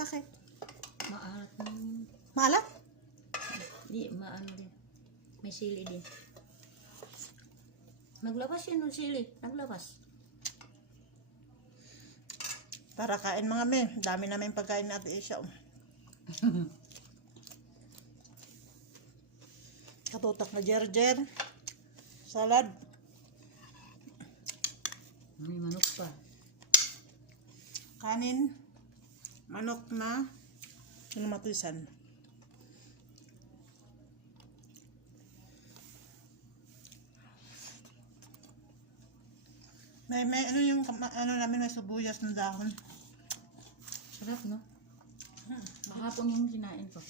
Bakit? Maalat ng... Maalat? Di, maano din. May sili din. Naglabas yun ng sili. Naglabas. Tara, kain mga men. Dami namin pagkain natin isya. Katutak na jerjer. Salad. May manok pa. Kanin. Manok na sinumatusan. May ano yung ano namin, may sibuyas ng dahon. Sarap, no? Mahapon yung kinain ko.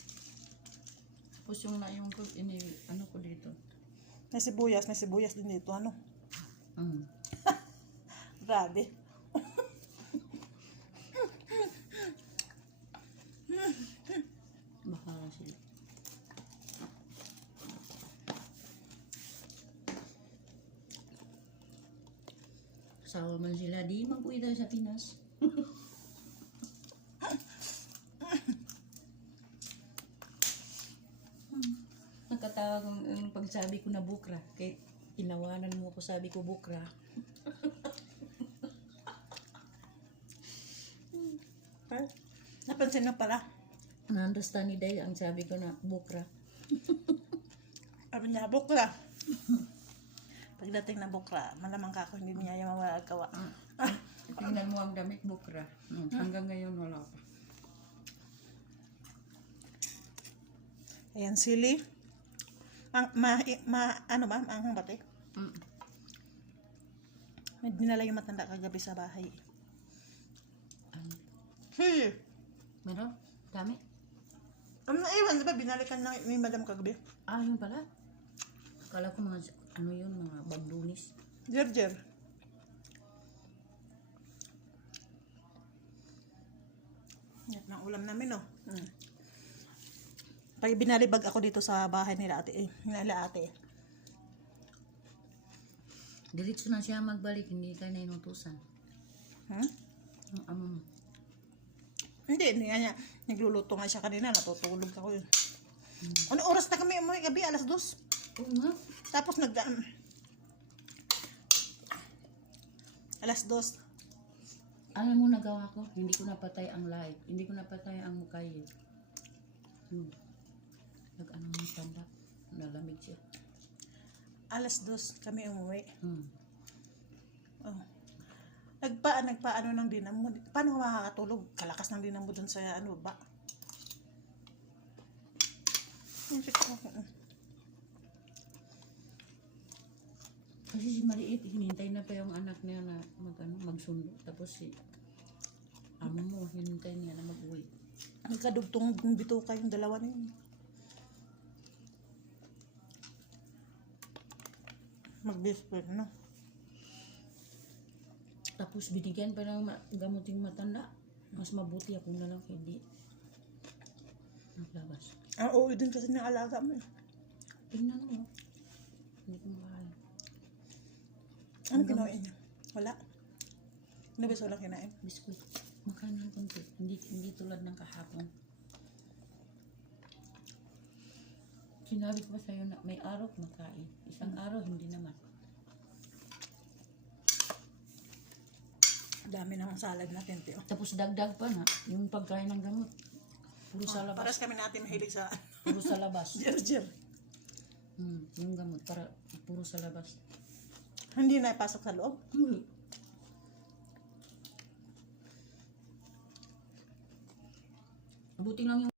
Tapos yung ko, ano ko dito. May sibuyas din dito, ano? Mm. Grabe. Bahala sila. Sawa man sila, di mag-uwi tayo sa Pinas. Nakatawa ang pagsabi ko na bukra. Kaya tinawanan mo ako, sabi ko bukra. Napansin na pala. Na-understand ni Day ang sabi ko na bukra. Sabi niya, bukla. Pagdating na bukla, malamang ka ako hindi niya yung mawagawa. Tingnan mo ang damit bukra. Hanggang ngayon wala pa. Ayan, sili. Ano ba? Ang bati? May dinala yung matanda kagabi sa bahay. Sili. Meron? Dami? Ano naiwan, diba? Binalikan na ni madam kagabi. Ah, yun pala. Akala ko mga, ano yun, mga bagdunis. Jerjer. Yan ang ulam namin, oh. Pag binalibag ako dito sa bahay nila ate, nila ate. Diretso na siya magbalik, hindi ka na inutusan. Ang amo mo. Hindi nga niya. Nagluluto nga siya kanina, natutulog ako yun. Ano oras na kami umuwi gabi? Alas 2. Oo nga. Tapos alas 2. Alam mo nagawa ko, hindi ko napatay ang light. Hindi ko napatay ang mukay. Nag-ano ng tanda. Nalamig siya. Alas 2 kami umuwi. Oh. Nagpaano ng dinamo. Paano makakatulog? Kalakas ng dinamo dun sa ano ba? Kasi si Maliit, hinintay na pa yung anak niya na magsundo. Tapos si amo mo, hinintay niya na mag-uwi. Nagkadugtong bituka yung dalawa na yun. Mag-bisper, no? Tapos binigyan pa ng gamuting matanda. Mas mabuti ako na lang hindi naglabas. Oo, din kasi ng alaga mo. Tingnan mo. Hindi ko makakala. Ano kinain niya? Wala. Ano ba wala kinain? Biskuit. Makain ng konti. Hindi tulad ng kahapon. Sinabi ko ba sa'yo na may araw makain. Isang araw hindi naman. Dami ng salad natin, Tio. Tapos dagdag pa na yung pagkain ng gamot. Puro sa labas. Paras kami natin mahilig sa Puro sa labas. jerjer. Yung gamot para puro sa labas. Hindi na ipasok sa loob. Buti lang yung